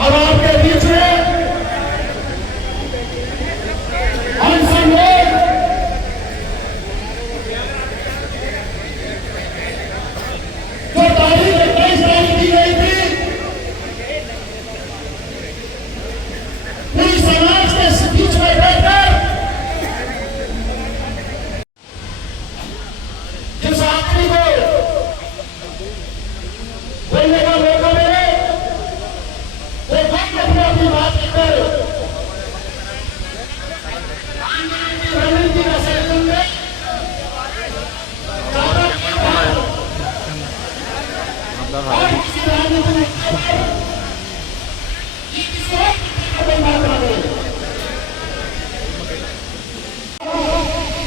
अब आपके बीच में हम सब लोग जो तारीख 28 तारीख दी गई थी, पूरी समाज के बीच में बैठकर जिस आदमी को बोलने का मौका मिले वो अपनी बात कहकर रणनीति का संगठन में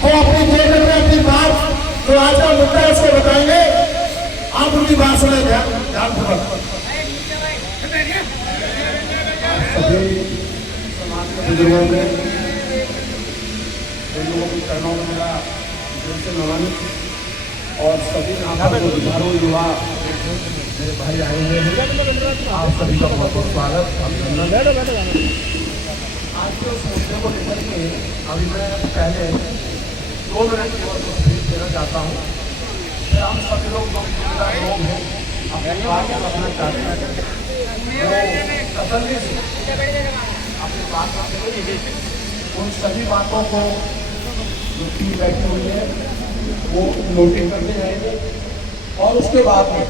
वो अपनी जेल में अपनी बात जो आज का मुद्दा है उसको बताएंगे। आप उनकी बात सुने ध्यानपूर्वक। सभी समाज के बुजुर्गों में लोगों की चरणों में मेरा दिल से नमन और सभी हजारों युवा मेरे भाई आए हुए हैं, आप सभी का बहुत बहुत स्वागत। आज के उस मुद्दे को लेकर के अभी मैं पहले 2 मिनट केवल स्पीच देना चाहता हूँ। हम सभी लोग हैं अपनी बात रखना चाहते हैं, तसल्ली से अपनी बात रखेंगे। उन सभी बातों को जो टीम बैठी हुई है वो नोटिस करते जाएंगे और उसके बाद में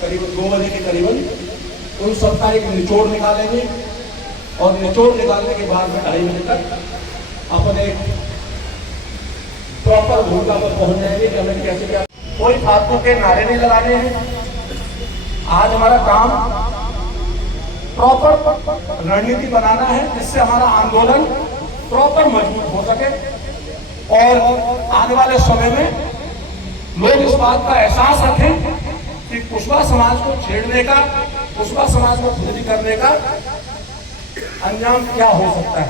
करीबन 2 बजे के करीबन उन सबका एक निचोड़ निकालेंगे और निचोड़ निकालने के बाद में 2:30 बजे तक अपन एक प्रॉपर भूमिका पर पहुंच जाएंगे कि हमें कैसे क्या। कोई फालतू के नारे नहीं लगाने हैं। आज हमारा काम प्रॉपर रणनीति बनाना है जिससे हमारा आंदोलन प्रॉपर मजबूत हो सके और आने वाले समय में लोग इस बात का एहसास रखें कि कुशवाहा समाज को छेड़ने का, कुशवाहा समाज को खुली करने का अंजाम क्या हो सकता है।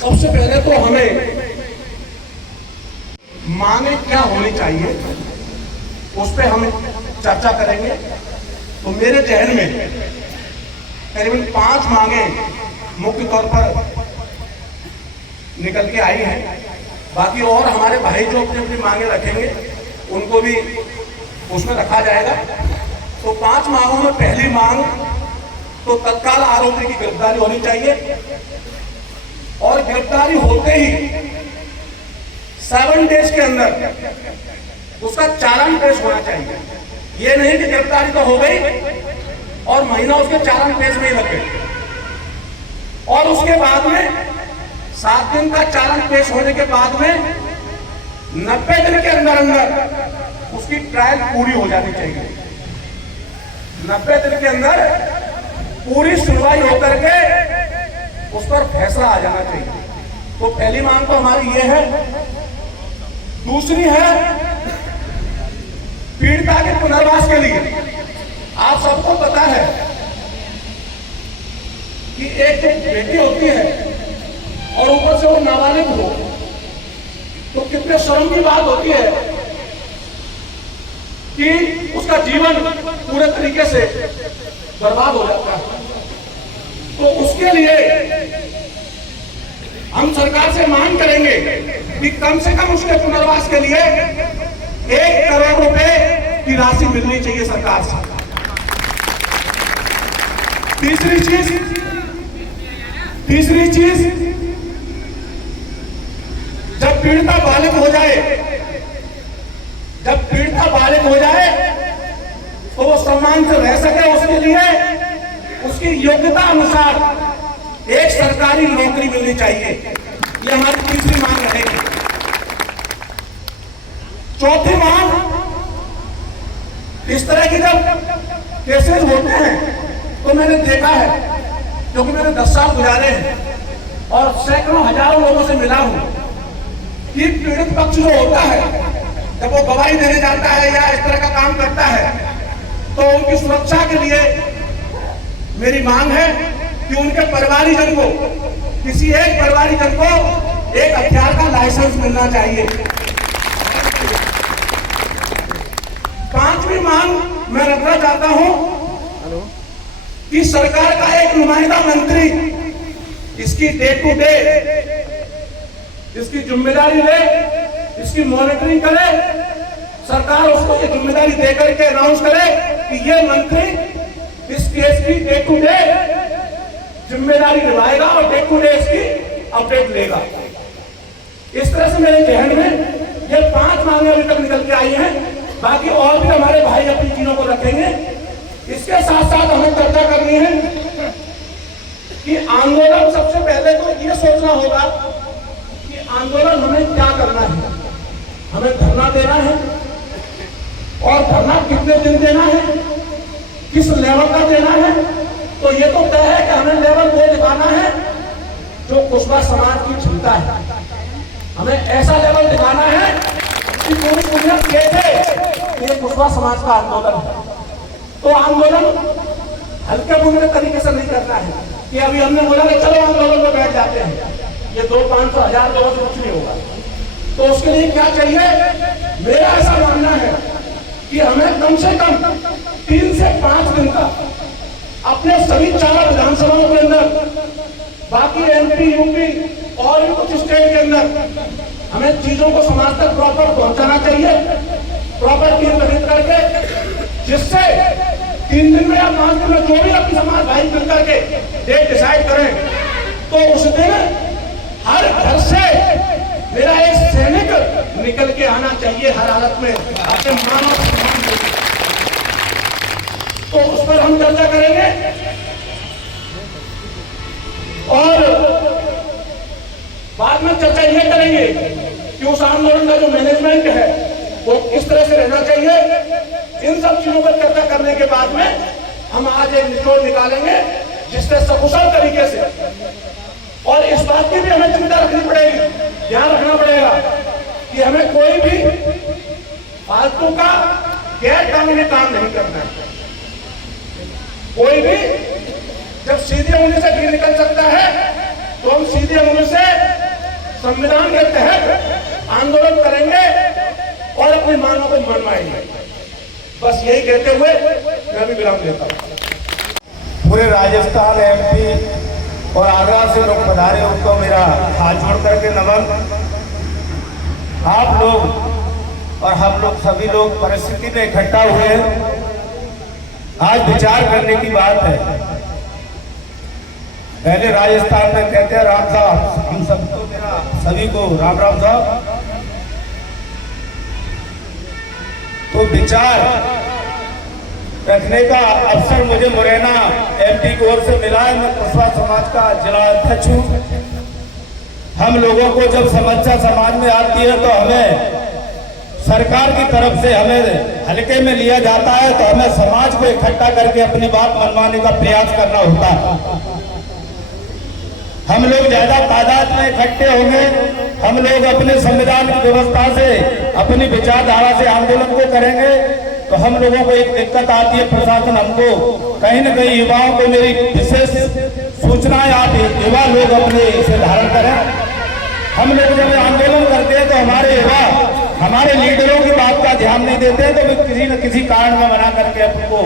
सबसे पहले तो हमें मांगे क्या होनी चाहिए उस पर हम चर्चा करेंगे। तो मेरे जहन में करीबन 5 मांगे मुख्य तौर पर निकल के आई हैं। बाकी और हमारे भाई जो अपनी अपनी मांगे रखेंगे उनको भी उसमें रखा जाएगा। तो 5 मांगों में पहली मांग तो तत्काल आरोपी की गिरफ्तारी होनी चाहिए और गिरफ्तारी होते ही 7 डेज के अंदर उसका चालान पेश होना चाहिए। ये नहीं कि गिरफ्तारी तो हो गई और महीना उसके चालान पेश में ही लग गए और उसके बाद में 7 दिन का चालान पेश होने के बाद में 90 दिन के अंदर अंदर उसकी ट्रायल पूरी हो जानी चाहिए। 90 दिन के अंदर पूरी सुनवाई होकर के उस पर फैसला आ जाना चाहिए। तो पहली मांग तो हमारी ये है। दूसरी है पीड़िता के पुनर्वास के लिए। आप सबको पता है कि एक बेटी होती है और ऊपर से वो नाबालिग हो तो कितने शर्म की बात होती है कि उसका जीवन पूरे तरीके से बर्बाद हो जाता है। तो उसके लिए हम सरकार से मांग करेंगे कि कम से कम उसके पुनर्वास के लिए 1 करोड़ रुपए की राशि मिलनी चाहिए सरकार से। तीसरी चीज जब पीड़िता बालिग हो जाए तो वो सम्मान से रह सके, उसके लिए उसकी योग्यता अनुसार एक सरकारी नौकरी मिलनी चाहिए। ये हमारी तीसरी मांग रहेगी। चौथी मांग, इस तरह की जब केसेस होते हैं तो मैंने देखा है, क्योंकि मैंने 10 साल गुजारे हैं, और सैकड़ों हजारों लोगों से मिला हूं कि पीड़ित पक्ष जो होता है जब वो गवाही देने जाता है या इस तरह का काम करता है तो उनकी सुरक्षा के लिए मेरी मांग है कि उनके परिवारीजन को, किसी एक परिवारीजन को एक हथियार का लाइसेंस मिलना चाहिए। पांचवी मांग मैं रखना चाहता हूं कि सरकार का एक नुमाइंदा मंत्री इसकी डे टू डे इसकी जिम्मेदारी ले, इसकी मॉनिटरिंग करे। सरकार उसको ये जिम्मेदारी देकर के अनाउंस करे कि ये मंत्री इस केस की डे टू डे जिम्मेदारी निभाएगा और डे टू डे इसकी अपडेट लेगा। इस तरह से मेरे जहन में ये 5 मांगे अभी तक निकल के आई हैं। बाकी और भी हमारे भाई अपनी चीजों को रखेंगे। इसके साथ साथ हमें चर्चा करनी है कि आंदोलन, सबसे पहले तो ये सोचना होगा कि आंदोलन हमें क्या करना है। हमें धरना देना है और धरना कितने दिन देना है, किस लेवल का देना है। तो ये तो तय है कि हमें लेवल वो दिखाना है जो कुशवाहा समाज की क्षमता है। हमें ऐसा लेवल दिखाना है कि पूरी दुनिया देखे ये कुशवाहा समाज का आंदोलन है। तो आंदोलन हल्के फुल्के तरीके से नहीं करना है कि अभी हमने बोला कि चलो आंदोलन में बैठ जाते हैं, ये 200-500-1000 लोगों से कुछ नहीं होगा। तो उसके लिए क्या चाहिए? मेरा ऐसा मानना है कि हमें कम से कम 3 से 5 दिन का अपने सभी 4 विधानसभाओं के अंदर, बाकी MP, UP और भी कुछ स्टेट के अंदर हमें चीजों को समाज तक प्रॉपर पहुंचाना चाहिए, प्रॉपर टीम गठित करके, जिससे 3 दिन में या 5 दिन में जो भी अपनी समाज भाई मिल करके डेट डिसाइड करें तो उस दिन हर घर से मेरा एक सैनिक निकल के आना चाहिए हर हालत में अपने मानव सम्मान के लिए। तो उस पर हम चर्चा करेंगे और बाद में चर्चा ये करेंगे कि उस आंदोलन का जो मैनेजमेंट है वो किस तरह से रहना चाहिए। इन सब चीजों पर चर्चा करने के बाद में हम आज एक निचोड़ निकालेंगे जिससे सकुशल तरीके से, और इस बात की भी हमें चिंता रखनी पड़ेगी, ध्यान रखना पड़ेगा कि हमें कोई भी फालतू का गैर कानूनी काम नहीं करना है। कोई भी जब सीधे होने से भी निकल सकता है तो हम सीधे होने से संविधान के तहत आंदोलन करेंगे और अपनी मांगों को मनवाएंगे। बस यही कहते हुए मैं अभी विराम देता हूं। पूरे राजस्थान, MP और आगरा से लोग पधारे, उनको मेरा हाथ जोड़ करके नमन। आप लोग और हम लोग सभी लोग परिस्थिति में इकट्ठा हुए हैं। आज विचार करने की बात है। पहले राजस्थान में कहते हैं राम साहब, हम सबको, मेरा सभी को राम राम साहब। तो विचार रखने का अवसर मुझे मुरैना MP की ओर से मिला है। मैं कुशवाहा समाज का जिला अध्यक्ष हूँ। हम लोगों को जब समस्या समाज में आती है तो हमें सरकार की तरफ से हमें हल्के में लिया जाता है, तो हमें समाज को इकट्ठा करके अपनी बात मनवाने का प्रयास करना होता है। हम लोग ज्यादा तादाद में इकट्ठे होंगे, हम लोग अपने संविधान की व्यवस्था से, अपनी विचारधारा से आंदोलन को करेंगे तो हम लोगों को एक दिक्कत आती है। प्रशासन हमको कहीं न कहीं, युवाओं को मेरी विशेष सूचना है, आप युवा लोग अपने इसे धारण करें। हम लोग जब आंदोलन करते हैं तो हमारे युवा हमारे लीडरों की बात का ध्यान नहीं देते हैं, तो किसी न किसी कारण में बना करके आपको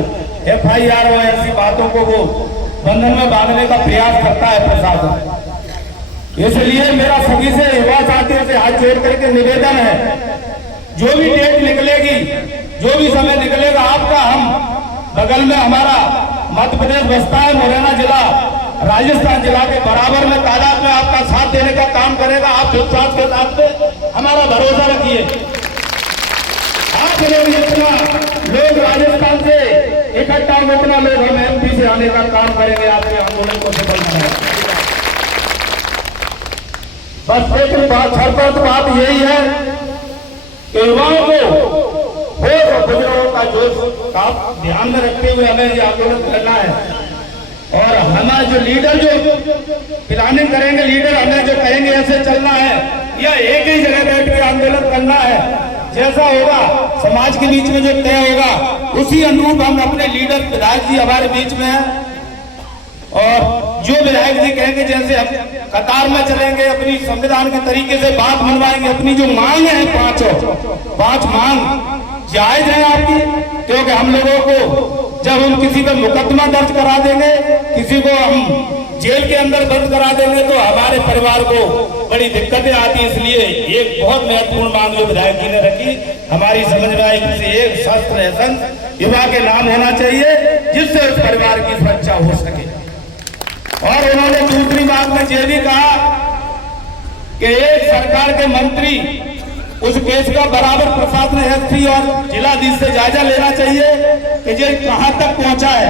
FIR और ऐसी बातों को वो बंधन में बांधने का प्रयास करता है प्रशासन। इसलिए मेरा सभी से, युवा साथियों से हाथ जोड़ करके निवेदन है, जो भी डेट निकलेगी, जो भी समय निकलेगा आपका, हम बगल में हमारा मध्य प्रदेश बसता है, मुरैना जिला राजस्थान जिला के बराबर में तादाद में आपका साथ देने का काम करेगा। आप विश्वास के साथ में हमारा भरोसा रखिए। आप लोग जितना लोग राजस्थान से इकट्ठा हो, उतना लोग हम MP से आने का काम करेंगे, आपके आंदोलन को सफल बनाएंगे। बस एक बात यही है कि युवाओं को बुजुर्गों का जोश का ध्यान में रखते हुए हमें ये आंदोलन करना है। और हमारे जो लीडर जो प्लानिंग करेंगे, लीडर हमें जो कहेंगे ऐसे चलना है या एक ही जगह बैठ के आंदोलन करना है, जैसा होगा समाज के बीच में जो तय होगा उसी अनुरूप हम अपने लीडर विधायक जी हमारे बीच में हैं। और जो विधायक जी कहेंगे जैसे हम कतार में चलेंगे, अपनी संविधान के तरीके से बात मनवाएंगे। अपनी जो मांग है पांच मांग जायज है आपकी, क्योंकि हम लोगों को जब हम किसी पर मुकदमा दर्ज करा देंगे, किसी को हम जेल के अंदर बंद करा देंगे तो हमारे परिवार को बड़ी दिक्कतें आती। इसलिए एक बहुत महत्वपूर्ण मांग जो विधायक जी ने रखी, हमारी समझ में आई कि एक शस्त्र एहसन युवा के नाम होना चाहिए जिससे उस परिवार की सुरक्षा हो सके। और उन्होंने दूसरी बात में यह भी कहा कि एक सरकार के मंत्री उस केस का बराबर प्रशासन एसपी और जिलाधीश से जायजा लेना चाहिए कि ये कहां तक पहुंचा है।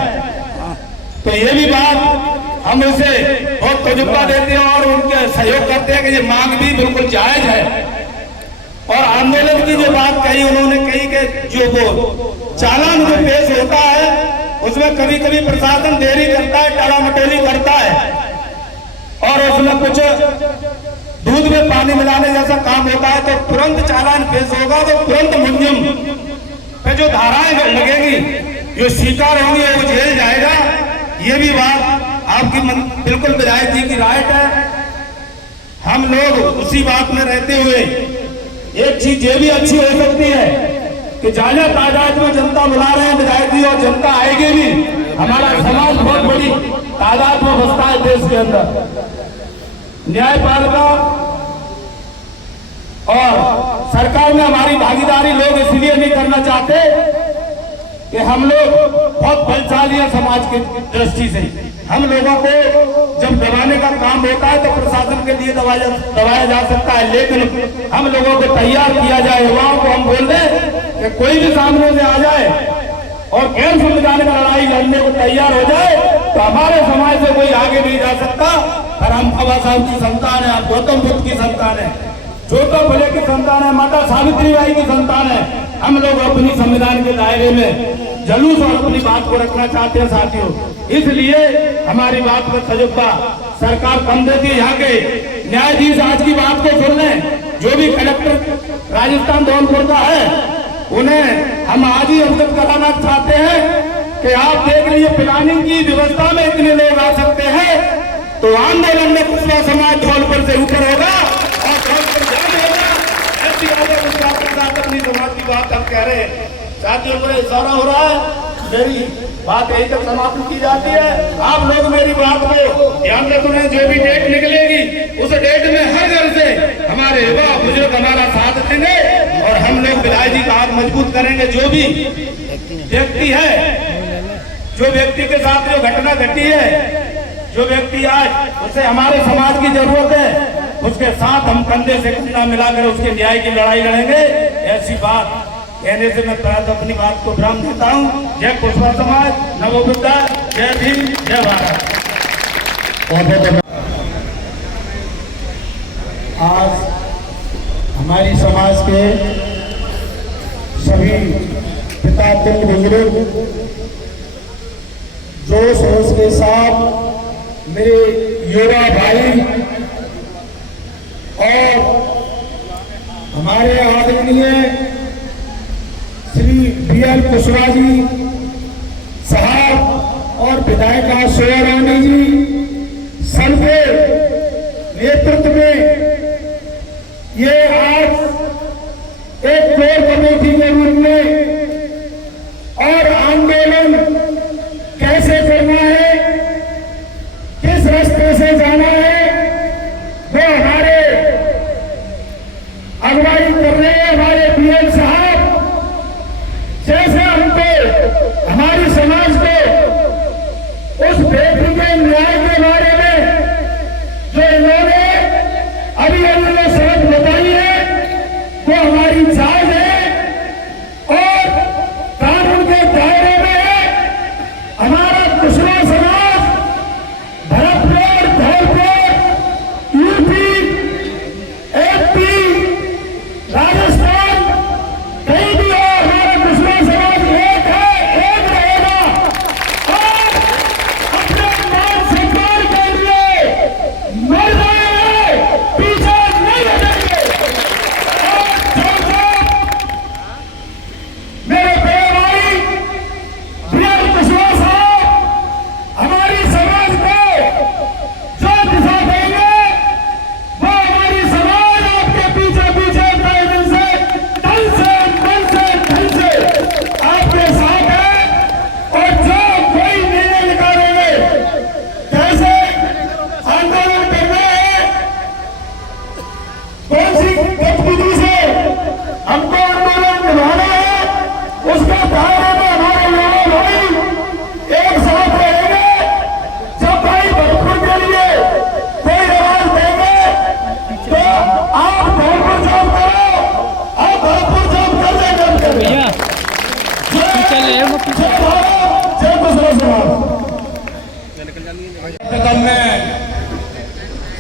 तो ये भी बात हम उसे बहुत तजुर्बा देते हैं और उनके सहयोग करते हैं कि ये मांग भी बिल्कुल जायज है। और आंदोलन की जो बात कही उन्होंने कही कि जो वो चालान जो पेश होता है उसमें कभी कभी प्रशासन देरी करता है, टालामटोली करता है और उसमें कुछ दूध में पानी मिलाने जैसा काम होता है, तो तुरंत चालान पेश होगा तो तुरंत मुलजिम पे जो धाराएं लगेंगी, जो शिकार होंगे वो जेल जाएगा। ये भी बात आपकी बिल्कुल विधायक जी की राइट है। हम लोग उसी बात में रहते हुए एक चीज ये भी अच्छी हो सकती है कि ज्यादा तादाद में जनता बुला रहे हैं विधायक जी और जनता आएगी भी। हमारा समाज बहुत बड़ी तादाद में बसता है देश के अंदर। न्यायपालिका और सरकार में हमारी भागीदारी लोग इसलिए नहीं करना चाहते कि हम लोग बहुत बलशाली हैं समाज की दृष्टि से। हम लोगों को जब दबाने का काम होता है तो प्रशासन के लिए दबाया जा सकता है, लेकिन हम लोगों को तैयार किया जाए, युवाओं को हम बोल दें कि कोई भी सामने से आ जाए और गैर संविधानिक लड़ाई लड़ने को तैयार हो जाए तो हमारे समाज से कोई आगे नहीं जा सकता। और हम बाबा साहब की संतान है, आप गौतम बुद्ध की संतान है, ज्योतिबा फुले की संतान है, माता सावित्रीबाई की संतान है। हम लोग अपनी संविधान के दायरे में जुलूस और अपनी बात को रखना चाहते हैं साथियों। इसलिए हमारी बात में तजुर्बा सरकार कम देती है। यहाँ के न्यायाधीश आज की बात को सुन लें, जो भी कलेक्टर राजस्थान धौलपुर का है उन्हें हम आज ही अवगत कराना चाहते हैं कि आप देख लीजिए प्लानिंग की व्यवस्था में इतने लोग आ सकते हैं तो आंदोलन में कुशवा समाज धौलपुर से ऊपर होगा और धौलपुर जान होगा। ऐसी अपनी समाज की बात हम कह रहे हैं। साथियों को इशारा हो रहा है, मेरी बात यही तक समाप्त की जाती है। आप लोग मेरी बात को ध्यान रखें, जो भी डेट निकलेगी उस डेट में हर घर से हमारे युवा बुजुर्ग हमारा साथ देंगे और हम लोग विधायक जी का हाथ मजबूत करेंगे। जो भी व्यक्ति है, जो व्यक्ति के साथ जो घटना घटी है, जो व्यक्ति आज उसे हमारे समाज की जरूरत है, उसके साथ हम कंधे से कंधा मिलाकर उसके न्याय की लड़ाई लड़ेंगे। ऐसी बात कहने से मैं अपनी बात को विराम देता हूँ। जय कुशवा समाज, नमो बुद्धा, जय भीम, जय भारत। आज हमारी समाज के सभी पिता पुत्र बुजुर्ग जोश होश के साथ मेरे युवा भाई और हमारे आदरणीय श्री BL कुशवाहा जी साहब और विधायिका शोभा रानी जी सबके नेतृत्व में ये आज एक कोर कमेटी के रूप में और आंदोलन कैसे करना है, किस रास्ते से जाना है, वो हमारे अगुवाई कर रहे हैं हमारे BL साहब। जैसे हमको हमारी समाज को उस बेटी के न्याय के बारे में जो इन्होंने अभी शर्त बताई है वो हमारी जायज है और कानून के दायरे में है। हमारा कुशवा समाज भरतपुर, धौलपुर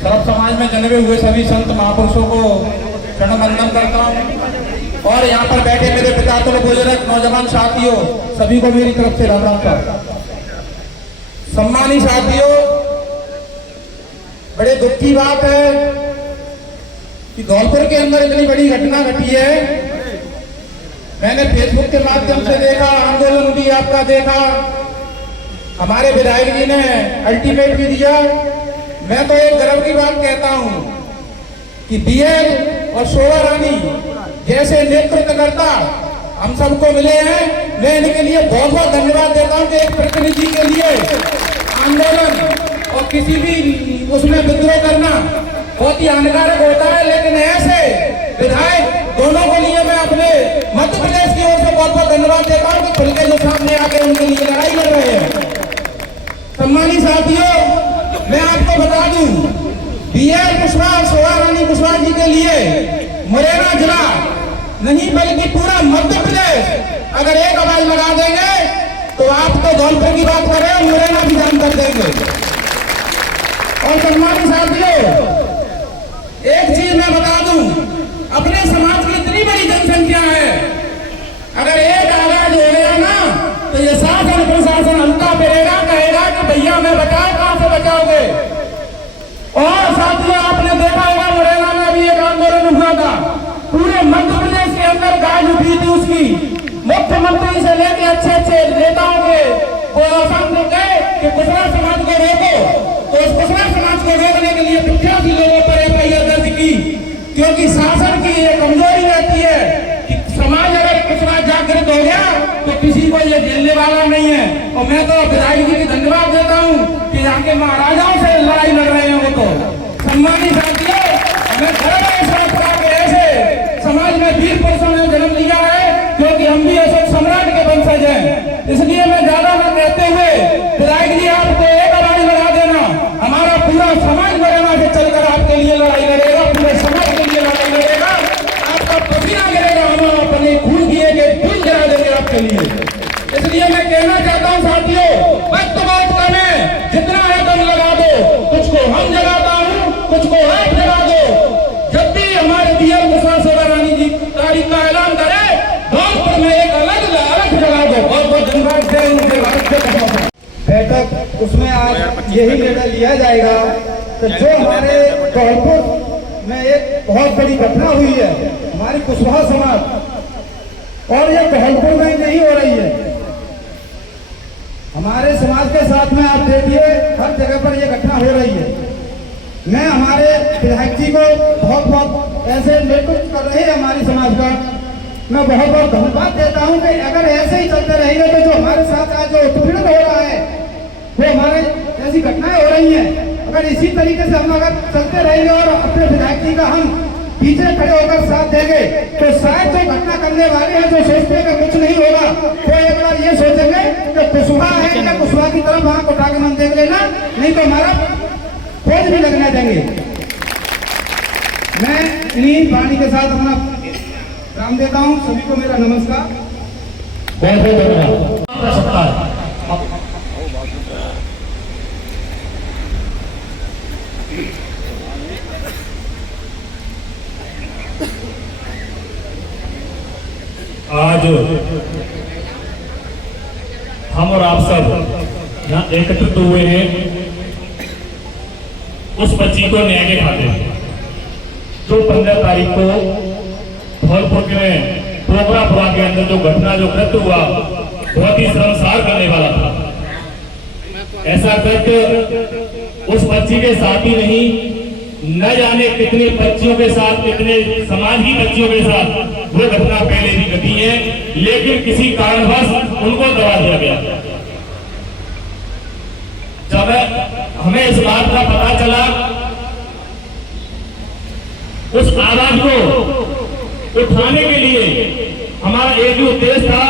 सर्व समाज में जन्मे हुए सभी संत महापुरुषों को प्रणव वंदन करता हूँ और यहाँ पर बैठे मेरे पिता तुल्य बुजुर्ग नौजवान साथियों सभी को मेरी तरफ से राम राम का। सम्मानित साथियों, बड़े दुख की बात है कि धौलपुर के अंदर इतनी बड़ी घटना घटी है। मैंने फेसबुक के माध्यम से देखा, आंदोलन भी आपका देखा, हमारे विधायक जी ने अल्टीमेट भी दिया। मैं तो एक गर्व की बात कहता हूं कि बीएल और शोभा रानी जैसे नेतृत्वकर्ता हम सबको मिले हैं। मैं इनके लिए बहुत बहुत धन्यवाद देता हूं कि एक प्रतिनिधि के लिए आंदोलन और किसी भी उसमें विद्रोह करना बहुत ही हानिकारक होता है, लेकिन ऐसे विधायक दोनों को लिए मैं अपने मध्य प्रदेश की ओर से बहुत बहुत धन्यवाद देता हूं कि खुल के जो सामने आके उनके लिए लड़ाई लड़ रहे हैं। सम्मानित साथियों, मैं आपको बता दूं, बीएल कुशवाहा और शोभा रानी कुशवाहा जी के लिए मुरैना जिला नहीं बल्कि पूरा मध्य प्रदेश अगर एक आवाज लगा देंगे तो आप तो धौलपुर की बात कर रहे हैं, मुरैना भी जान कर देंगे। और सम्मानित साथियों, एक चीज मैं बता दूं, अपने समाज की इतनी बड़ी जनसंख्या है, अगर एक आवाज हो गया ना तो ये शासन प्रशासन हल्का फिरेगा, कहेगा कि भैया मैं बचाओ, कहां से बचाओगे। और साथियों, आपने देखा होगा मुरैना में अभी एक आंदोलन हुआ था, पूरे मध्य प्रदेश के अंदर गाज उठी थी उसकी। मुख्यमंत्री से लेकर अच्छे अच्छे नेताओं के वो आसान गए कि कुशवाहा समाज को रोको, तो उस कुशवाहा समाज को रोकने के लिए 85 लोगों पर एफआईआर दर्ज की, क्योंकि शासन की ये कमजोरी रहती है कि समाज अगर कुशवाहा जागृत हो गया तो किसी को ये झेलने वाला नहीं है। और मैं तो विधायक जी को धन्यवाद देता हूँ कि यहाँ के महाराजाओं से लड़ाई लड़ रहे हैं वो तो। सम्मानित साथियों, मैं गर्व है इस बात का कि ऐसे समाज में वीर पुरुषों ने जन्म लिया है, क्योंकि हम भी अशोक सम्राट के वंशज हैं। इसलिए मैं ज्यादा न कहते हुए विधायक जी आपको एक आवाज लगा देना, हमारा पूरा समाज मुरैना से चलकर आपके लिए लड़ाई लड़ेगा, पूरे समाज के लिए लड़ाई लड़ेगा, आपका पसीना गिरेगा, हम अपने खून किए के खून गिरा देंगे आपके लिए। इसलिए मैं कहना चाहता हूँ साथियों, वक्त बात करें, जितना है दम लगा दो, कुछ को हम जगाता हूँ, कुछ को आप जगा दो। जब भी हमारे बीएल कुशवाहा शोभा रानी जी तारीख का ऐलान करे, धौलपुर में एक अलग जगा दो। बहुत बहुत धन्यवाद है उनके भारत के बैठक, उसमें आज यही निर्णय लिया जाएगा कि जो हमारे धौलपुर में एक बहुत बड़ी घटना हुई है, हमारी कुशवाहा समाज, और ये धौलपुर में नहीं हो रही है, हमारे समाज के साथ में आप देखिए हर जगह पर ये घटना हो रही है। मैं हमारे विधायक जी को बहुत बहुत ऐसे नेतृत्व कर रहे हैं हमारी समाज का, मैं बहुत बहुत धन्यवाद देता हूं कि अगर ऐसे ही चलते रहेंगे तो जो हमारे साथ आज जो उत्पीड़न हो रहा है, वो हमारे ऐसी घटनाएं हो रही हैं, अगर इसी तरीके से हम अगर चलते रहेंगे और अपने विधायक जी का हम पीछे खड़े होकर साथ देंगे तो शायद जो घटना करने वाले हैं, जो सोचते हैं कि कुछ नहीं होगा, तो एक बार ये सोचेंगे कि कुशवाहा है या कुशवाहा की तरफ वहां उठा के मन देख लेना, नहीं तो हमारा खोज भी लगने देंगे। मैं इन्हीं वाणी के साथ अपना राम देता हूं, सभी को मेरा नमस्कार। बहुत बहुत धन्यवाद। आज हम और आप सब यहाँ एकत्रित हुए हैं उस बच्ची को न्याय के खातिर, जो 15 तारीख को धौलपुर में प्रोग्रापुरा के अंदर जो घटना जो कृत्य हुआ, बहुत ही शर्मसार करने वाला था। ऐसा कृत्य उस बच्ची के साथ ही नहीं, न जाने कितने बच्चियों के साथ, कितने समाज की बच्चियों के साथ वो घटना पहले भी घटी है, लेकिन किसी कारणवश उनको दबा दिया गया। जब हमें इस बात का पता चला, उस आवाज को उठाने के लिए हमारा एक ही उद्देश्य था,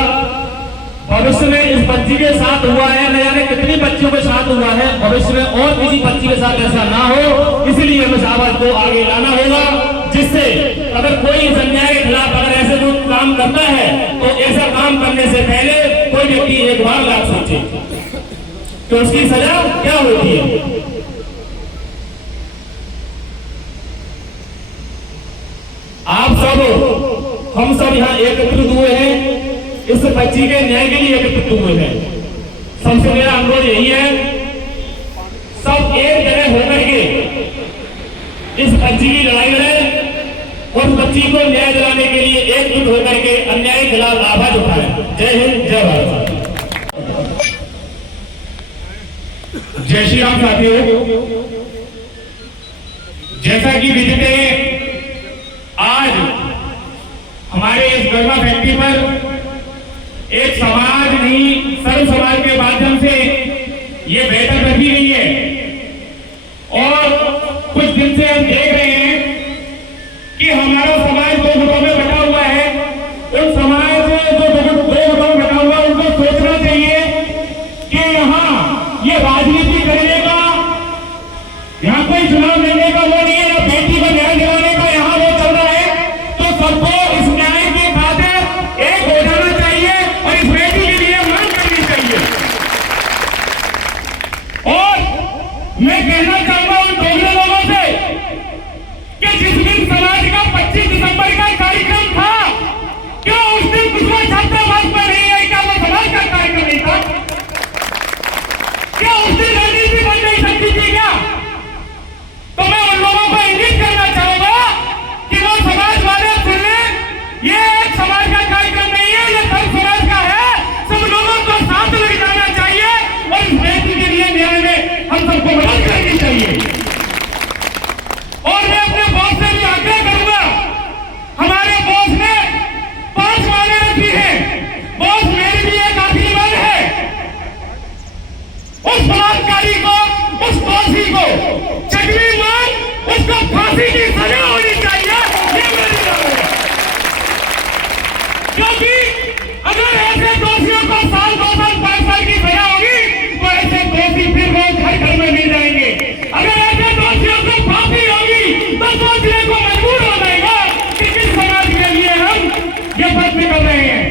भविष्य में इस बच्ची के साथ हुआ है, न जाने कितनी बच्चियों के साथ हुआ है, भविष्य में और किसी बच्ची के साथ ऐसा ना हो, इसलिए हमें इस आवाज को आगे लाना होगा, जिससे अगर कोई इस अन्याय के खिलाफ अगर ऐसे जो काम करता है तो ऐसा काम करने से पहले कोई व्यक्ति एक बार लाख सोचे तो उसकी सजा क्या होती है। आप सब हम सब यहाँ एकत्रित हुए हैं, इस बच्ची के न्याय के लिए एकत्रित हुए हैं। सबसे मेरा अनुरोध यही है, सब एक जगह होकर के इस बच्ची की लड़ाई लड़े और बच्ची को न्याय दिलाने के लिए एकजुट होकर के अन्याय के खिलाफ आवाज उठाएं। जय हिंद, जय भारत। जय श्री राम साथियों, जैसा कि विदित है, आज हमारे इस गरमा फैक्ट्री पर एक समाज नहीं सर्व समाज के माध्यम से ये बैठक रखी गई है और कुछ दिन से हम देख रहे हैं कि हमारा समाज दो गुटों में बटा हुआ है। उन समाज जो दो गुटों में बटा हुआ है उनको सोचना चाहिए कि यहाँ ये राजनीति करने का, यहाँ कोई चुनाव लड़ने का वो नहीं है, या बेटी को न्याय दिलाने का यहाँ वो चल रहा है। तो सबको इस न्याय के खातिर एक हो जाना चाहिए और इस बेटी के लिए मांग करनी चाहिए। और मैं कहना चाहूंगा उन दोगले लोगों से कि जिस दिन समाज का 25 दिसंबर का कार्यक्रम था, क्यों उस दिन कुछ छात्रावास में नहीं आई? क्या वो समाज का कार्यक्रम नहीं था? क्या उस दिन रणनीति बन नहीं सकती थी क्या? तो मैं उन लोगों को इंगित करना चाहूंगा कि वो समाज वाले सुन लें, ये एक समाज का कार्यक्रम नहीं है, ये सब समाज का है। सब लोगों को साथ ले जाना चाहिए और इस बेटी के लिए न्याय में हम सबको मदद करनी चाहिए। और मैं अपने बॉस से भी आग्रह करूंगा, हमारे बॉस ने 5 मांगे रखी है। बॉस, मेरी भी एक आखिरी मांग है, उस बलात्कारी को, उस दोषी को चटनी मार, उसको फांसी की सजा होनी चाहिए, ये मेरी मांग है। क्योंकि अगर ऐसे दोषियों को 1 साल, 2 साल, 5 साल की सजा होगी तो ऐसे दोषी फिर रोज घर घर में मिल जाएंगे। अगर ऐसे दोषियों को फांसी होगी तो सोचने को मजबूर हो जाएगा कि किस समाज के लिए हम ये पद निकल रहे हैं।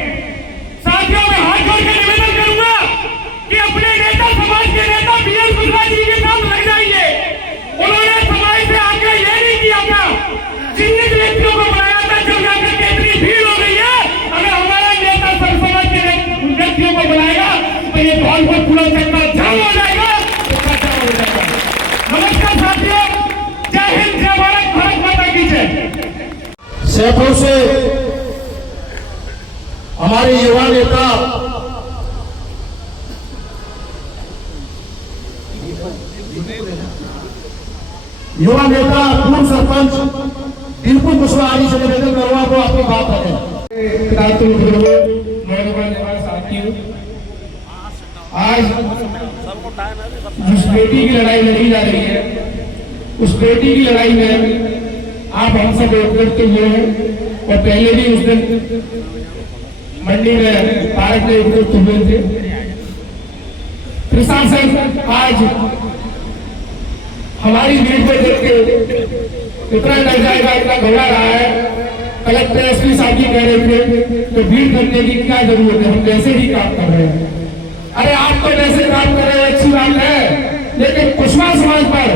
साथियों, मैं हाथ जोड़ के निवेदन करूंगा कि अपने नेता, समाज के नेता BL गुजराल जी के साथ लग जाइए। उन्होंने समाज से आगे ये नहीं किया था, चिन्हित व्यक्तियों को बनाया था, जब जाकर के इतनी भीड़ हो गई है। अगर हमारा नेता सब समाज के व्यक्तियों को बनाएगा तो ये बॉल को पूरा चक्का जाम हो जाएगा, हो जाएगा। नमस्कार साथियों, जय हिंद, जय भारत, भारत माता की जय। सैकड़ों से हमारे युवा नेता पूर्व सरपंच बिल्कुल कुशवाहा जी से निवेदन करूंगा वो आपकी बात रखें। साथियों, आज जिस बेटी की लड़ाई लड़ी जा रही है, उस बेटी की लड़ाई में आप हम सब एकजुट हुए हैं और पहले भी उस दिन मंडी में पार्क में एकजुट हुए थे। प्रशासन आज हमारी भीड़ को देख के इतना डर जाएगा, इतना घबरा रहा है। कलेक्टर SP साहब जी कह रहे थे तो भीड़ करने की क्या जरूरत है, हम वैसे ही काम कर रहे हैं। अरे आप तो वैसे काम कर रहे हैं, अच्छी बात है, लेकिन कुशवाहा समाज पर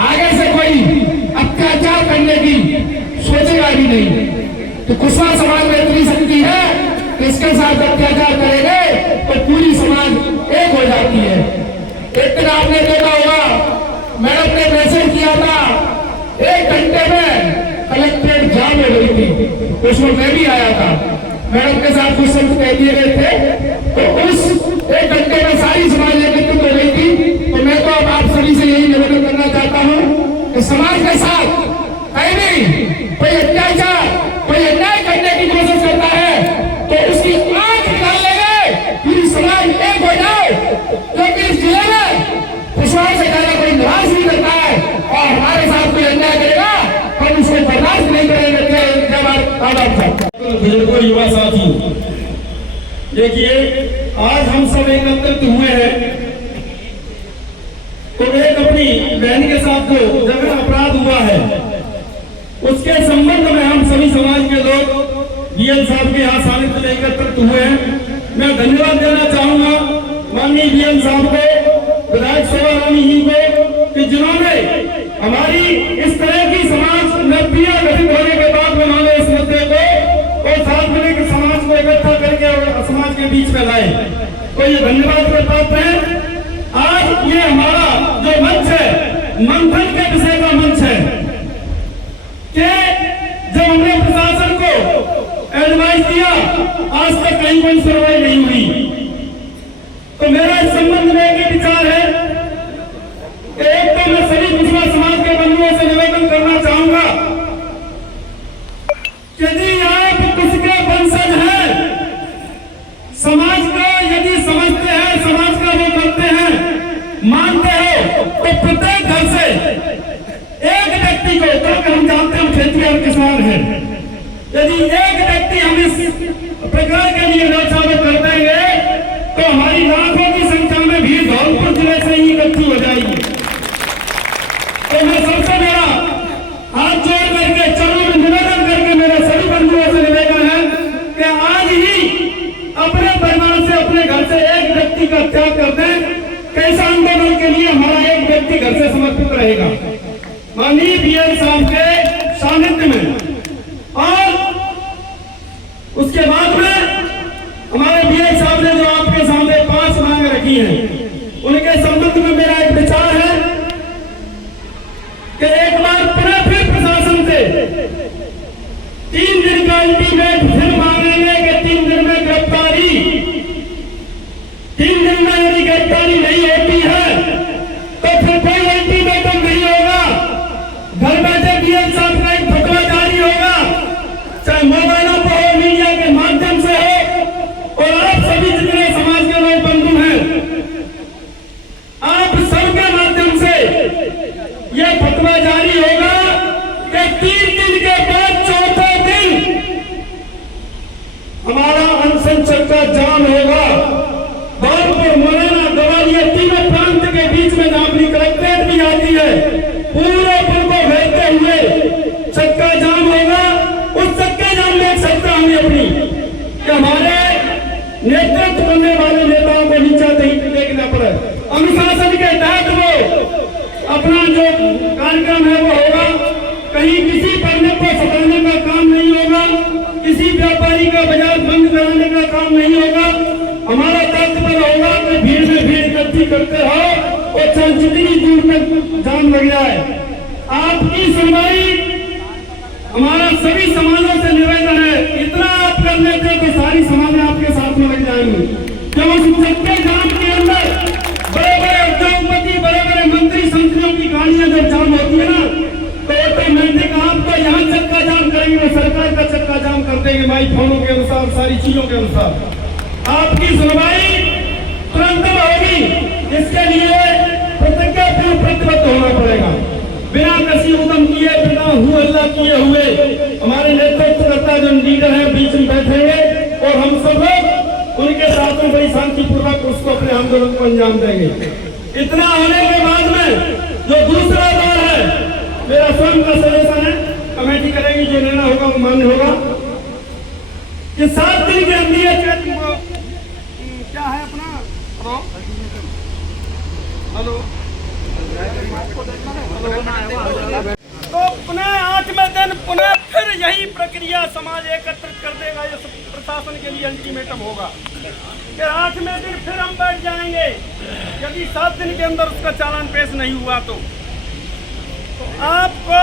आगे से कोई अत्याचार करने की सोचेगा भी नहीं। तो कुशवाहा समाज में इतनी शक्ति है कि इसके साथ अत्याचार करेंगे तो पूरी समाज एक हो जाती है। एक दिन आपने देखा होगा, मैडम ने मैसेज किया था, 1 घंटे में कलेक्ट्रेट जाम हो गई थी, उसमें मैं भी आया था। मैडम के साथ कुछ शब्द कह दिए गए थे, तो उस 1 घंटे में सारी समाज एकत्रित हो गई थी। तो मैं तो अब आप सभी से यही निवेदन करना चाहता हूँ कि समाज के साथ कहीं नहीं कोई अत्याचार, कोई अन्याय करने की कोशिश करता है तो उसकी आंख निकाल लेंगे, पूरी समाज एक हो जाए। क्योंकि इस जिले में कुशवाहा से ज्यादा कोई निवास नहीं करता है और हमारे साथ कोई अन्याय करेगा हम उसको बर्दाश्त नहीं करेंगे। बिल्कुल युवा साथी, देखिए आज हम सब एकत्रित हुए हैं तो एक अपनी बहन के साथ जो जगह अपराध हुआ है उसके संबंध में हम सभी समाज के लोग BL साहब के यहाँ सानिध्य में एकत्रित हुए हैं। मैं धन्यवाद देना चाहूंगा माननीय बीएन साहब को, विधायक सभा रानी जी को, कि जिन्होंने हमारी इस तरह की समाज नब्बियां गठित होने के बाद उन्होंने इस मुद्दे को और साथ मिलकर समाज को इकट्ठा करके और समाज के बीच में लाए, तो ये धन्यवाद के पात्र हैं। आज ये हमारा जो मंच है, मंथन के विषय का मंच है कि जब हमने प्रशासन को एडवाइस दिया, आज तक कहीं कोई सुनवाई नहीं हुई। तो मेरा इस संबंध में एक विचार है कि एक तो मैं सभी पिछड़ा समाज के बंधुओं से निवेदन करना चाहूंगा, यदि आप किसके वंशज हैं, समाज को यदि समझते हैं, समाज का वो करते हैं, मानते हो, तो प्रत्येक घर से एक व्यक्ति को, क्योंकि हम जानते हैं हम खेती और किसान हैं, यदि एक व्यक्ति हम इस प्रकार के लिए न्यौछावर कर देंगे तो हमारी लाखों की संख्या में भीड़ धौलपुर जिले से ही इकट्ठी हो जाएगी। तो मैं सबसे मेरा हाथ जोड़ करके, चरणों में निवेदन करके मेरे सभी बंधुओं से निवेदन है कि आज ही अपने परिवार से, अपने घर से एक व्यक्ति का त्याग कर दें। कैसा आंदोलन के लिए हमारा एक व्यक्ति घर से समर्पित रहेगा माननीय बीएन साहब के सानिध्य में। और उसके बाद में हमारे बीएन साहब ने जो आपके सामने 5 मांग रखी हैं, उनके संबंध में मेरा एक विचार है कि एक बार पुनः फिर प्रशासन से 3 दिन का अल्टीमेट फिर मांगेंगे कि 3 दिन में गिरफ्तारी, 3 दिन में यदि गिरफ्तारी नहीं होती है तो फिर कोई अल्टीमेटम नहीं होगा। घर बैठे बीएन साहब का एक फतवा जारी होगा, चाहे मोबाइलों पर हो, मीडिया के माध्यम से हो, और आप सभी जितने समाज के लोग बंधु हैं, आप सबके माध्यम से यह फतवा जारी होगा कि 3 दिन के बाद चौथे दिन हमारा अनशन चक्का जाम होगा। धौलपुर, मुरैना, ग्वालियर तीनों प्रांत के बीच में जहां अपनी कलेक्ट्रेट भी आती है, पूरे पुल को घेरते हुए चक्का जाम होगा। उस चक्के जाम में एक सत्ता हमें अपनी कि हमारे नेतृत्व करने वाले नेताओं को नीचा देखना पड़े। अनुशासन के तहत वो अपना जो कार्यक्रम है वो होगा, कहीं किसी पन्ने को सताने का काम नहीं होगा, किसी व्यापारी का बाजार बंद कराने का काम नहीं होगा। हमारा तात्पर्य होगा कि भीड़ में भीड़ इकट्ठी करते हो और चाहे जितनी दूर तक जाम लग जाए, आपकी सुनवाई हमारा सभी समाजों से निवेदन है, इतना आप कर लेते तो सारी समाजें आपके साथ में लग जाएंगी। जब उस चक्के जाम के अंदर बड़े बड़े उद्योगपति, बड़े बड़े मंत्री संतरियों की गाड़ियां जब जाम होती है ना, तो ऑटोमेटिक आपको यहाँ चक्का जाम करेंगे, वो सरकार का चक्का जाम कर देंगे माई फोनों के अनुसार, सारी चीजों के अनुसार। आपकी सुनवाई तुरंत होगी, इसके लिए प्रतिज्ञा पूर्व प्रतिबद्ध होना पड़ेगा। बिना किसी उद्यम किए, बिना हल्ला किए हुए हमारे नेतृत्वकर्ता जो लीडर हैं बीच में बैठेंगे और हम सब लोग उनके साथ में बड़ी शांतिपूर्वक उसको अपने आंदोलन को अंजाम देंगे। इतना होने के बाद में जो दूसरा दौर है, मेरा स्वयं का सजेशन है, कमेटी करेगी, जो निर्णय होगा वो मान्य होगा कि 7 दिन के अंदर क्या है अपना हेलो तो पुनः 8वें दिन पुनः फिर यही प्रक्रिया समाज एकत्रित कर देगा। ये प्रशासन के लिए अल्टीमेटम होगा कि 8वें दिन फिर हम बैठ जाएंगे, यदि 7 दिन के अंदर उसका चालान पेश नहीं हुआ तो आपको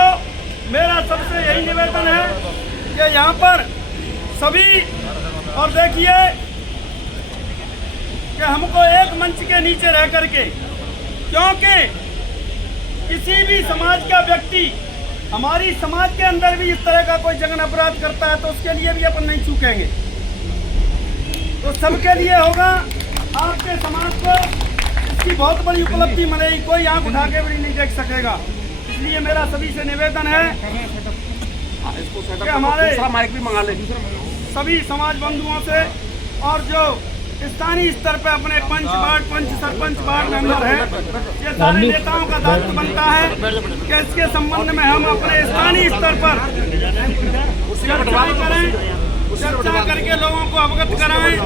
मेरा सबसे यही निवेदन है कि यहाँ पर सभी, और देखिए कि हमको एक मंच के नीचे रह करके, क्योंकि किसी भी समाज का व्यक्ति हमारी समाज के अंदर भी इस तरह का कोई जघन्य अपराध करता है तो उसके लिए भी अपन नहीं चूकेंगे। तो सबके लिए होगा, आपके समाज को इसकी बहुत बड़ी उपलब्धि मिलेगी, कोई आंख उठा के भी नहीं देख सकेगा। इसलिए मेरा सभी से निवेदन है कि हमारे माइक भी मंगा ले सभी समाज बंधुओं से, और जो स्थानीय स्तर पर अपने पंच वार्ड, पंच सरपंच वार्ड मेंबर है, ये सारे नेताओं का दायित्व बनता है कि इसके संबंध में हम अपने स्थानीय स्तर पर चर्चा करें चर्चा करके लोगों को अवगत कराएं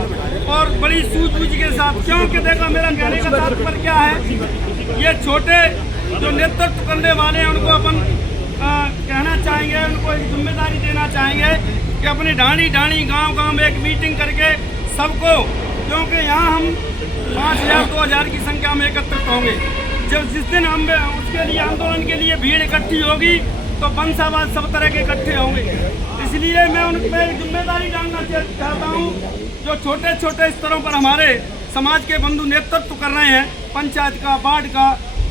और बड़ी सूझबूझ के साथ। क्योंकि देखो मेरा कहने का तात्पर्य क्या है, ये छोटे जो नेतृत्व करने वाले हैं उनको अपन कहना चाहेंगे, उनको एक जिम्मेदारी देना चाहेंगे कि अपनी ढाणी गांव में एक मीटिंग करके सबको, क्योंकि यहाँ हम 5000-2000 की संख्या में एकत्रित होंगे। जब जिस दिन हम उसके लिए आंदोलन के लिए भीड़ इकट्ठी होगी तो बंसाबाद सब तरह के इकट्ठे होंगे। इसलिए मैं उन पर जिम्मेदारी डालना चाहता हूँ जो छोटे छोटे स्तरों पर हमारे समाज के बंधु नेतृत्व कर रहे हैं, पंचायत का, वार्ड का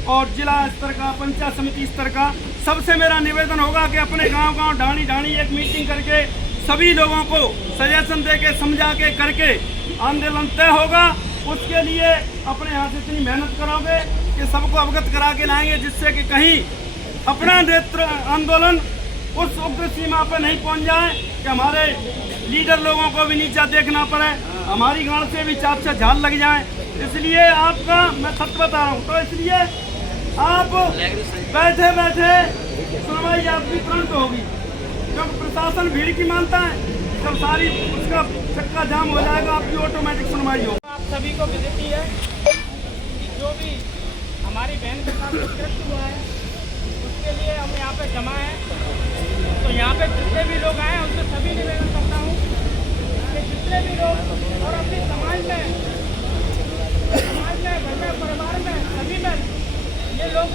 और जिला स्तर का, पंचायत समिति स्तर का। सबसे मेरा निवेदन होगा कि अपने गांव ढाणी एक मीटिंग करके सभी लोगों को सजेशन दे के, समझा के, करके आंदोलन तय होगा। उसके लिए अपने यहाँ से इतनी मेहनत करोगे कि सबको अवगत करा के लाएंगे, जिससे कि कहीं अपना नेत्र आंदोलन उस उग्र सीमा पर नहीं पहुँच जाए कि हमारे लीडर लोगों को भी नीचा देखना पड़े, हमारी गांव से भी चाप से झाल लग जाए। इसलिए आपका मैं सत्य बता रहा हूँ, तो इसलिए आप बैठे बैठे सुनवाई आपकी तुरंत होगी, क्योंकि प्रशासन भीड़ की मानता है। जब सारी उसका चक्का जाम हो जाएगा आपकी ऑटोमेटिक सुनवाई होगी। आप सभी को विदित है कि जो भी हमारी बहन के साथ कृत्य हुआ है उसके लिए हम यहाँ पे जमा हैं। तो यहाँ पे जितने भी लोग आए हैं उनसे सभी निवेदन करता हूँ कि जितने भी लोग और अपनी समाज में घर में, परिवार में, सभी में ये लोग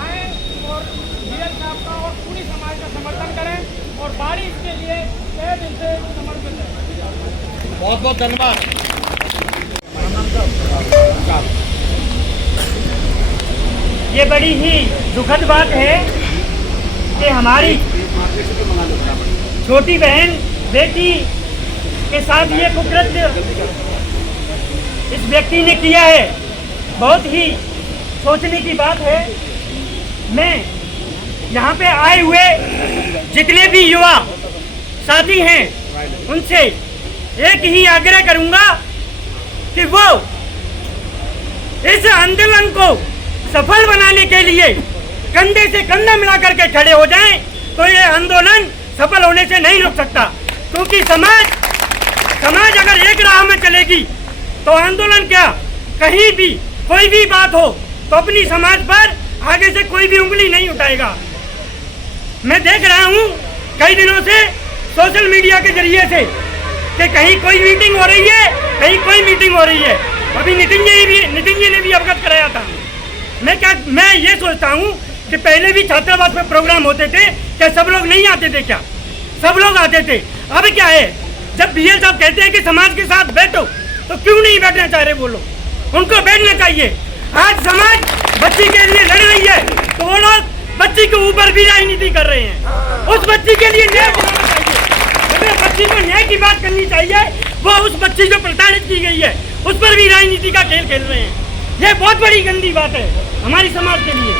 आए और बीएल साहब का और पूरी समाज का समर्थन करें और बारिश के लिए तहे दिल से समर्पित है। बहुत बहुत धन्यवाद। ये बड़ी ही दुखद बात है कि हमारी छोटी बहन बेटी के साथ ये कुकृत्य इस व्यक्ति ने किया है। बहुत ही सोचने की बात है। मैं यहाँ पे आए हुए जितने भी युवा साथी हैं उनसे एक ही आग्रह करूंगा कि वो इस आंदोलन को सफल बनाने के लिए कंधे से कंधा मिला करके खड़े हो जाएं, तो ये आंदोलन सफल होने से नहीं रुक सकता। क्योंकि समाज अगर एक राह में चलेगी तो आंदोलन क्या, कहीं भी कोई भी बात हो तो अपनी समाज पर आगे से कोई भी उंगली नहीं उठाएगा। मैं देख रहा हूँ कई दिनों से सोशल मीडिया के जरिए से कि कहीं कोई मीटिंग हो रही है, कहीं कोई मीटिंग हो रही है। अभी नितिन जी ने भी अवगत कराया था। मैं ये सोचता हूँ कि पहले भी छात्रावास में प्रोग्राम होते थे, क्या सब लोग नहीं आते थे? क्या सब लोग आते थे? अब क्या है, जब बीएल साहब कहते हैं कि समाज के साथ बैठो, तो क्यों नहीं बैठना चाह रहे वो लोग? उनको बैठना चाहिए। आज समाज बच्ची के लिए लड़ रही है तो वो लोग बच्ची के ऊपर भी राजनीति कर रहे हैं। उस बच्ची के लिए न्याय बनाना चाहिए। अगर बच्ची को न्याय की बात करनी चाहिए, वो उस बच्ची जो प्रताड़ित की गई है उस पर भी राजनीति का खेल खेल रहे हैं। ये बहुत बड़ी गंदी बात है हमारी समाज के लिए।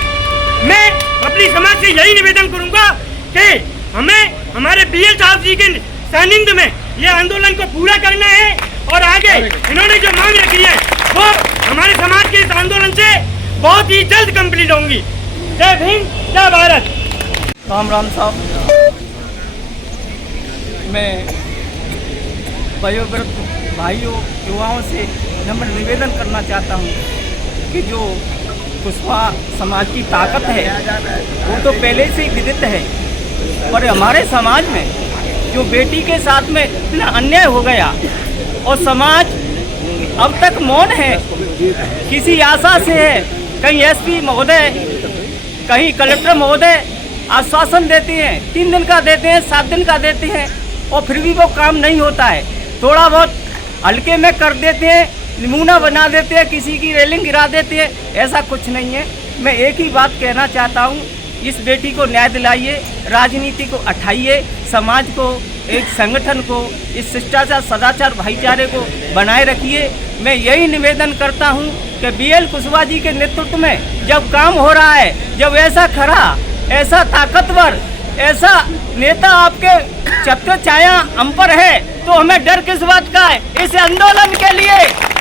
मैं अपनी समाज से यही निवेदन करूंगा कि हमें हमारे बीएल साहब जी के सानिध्य में ये आंदोलन को पूरा करना है और आगे इन्होंने जो मांग रखी है वो हमारे समाज के इस आंदोलन से बहुत ही जल्द कंप्लीट होंगी। जय भीम, जय भारत। राम साहब, मैं वयोवृद्ध भाइयों युवाओं से नम्र निवेदन करना चाहता हूँ कि जो कुशवाहा समाज की ताकत है वो तो पहले से ही विदित है, पर हमारे समाज में जो बेटी के साथ में इतना अन्याय हो गया और समाज अब तक मौन है, किसी आशा से है। कहीं एसपी महोदय, कहीं कलेक्टर महोदय आश्वासन देते हैं, 3 दिन का देते हैं, 7 दिन का देते हैं और फिर भी वो काम नहीं होता है। थोड़ा बहुत हल्के में कर देते हैं, नमूना बना देते हैं, किसी की रेलिंग गिरा देते हैं, ऐसा कुछ नहीं है। मैं एक ही बात कहना चाहता हूँ, इस बेटी को न्याय दिलाइए, राजनीति को उठाइए, समाज को, एक संगठन को, इस शिष्टाचार सदाचार भाईचारे को बनाए रखिए। मैं यही निवेदन करता हूँ कि बीएल कुशवाहा जी के नेतृत्व में जब काम हो रहा है, जब ऐसा खरा, ऐसा ताकतवर, ऐसा नेता आपके छत्र छाया हम पर है, तो हमें डर किस बात का है? इस आंदोलन के लिए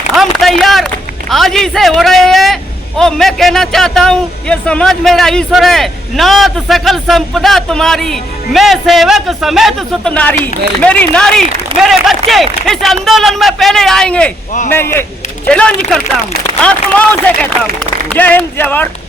हम तैयार आज ही से हो रहे हैं और मैं कहना चाहता हूँ ये समाज मेरा ईश्वर है, नाथ सकल संपदा तुम्हारी, मैं सेवक समेत सुत नारी, मेरी नारी मेरे बच्चे इस आंदोलन में पहले आएंगे। मैं ये चैलेंज करता हूँ, आत्माओं से कहता हूँ। जय हिंद, जय भारत।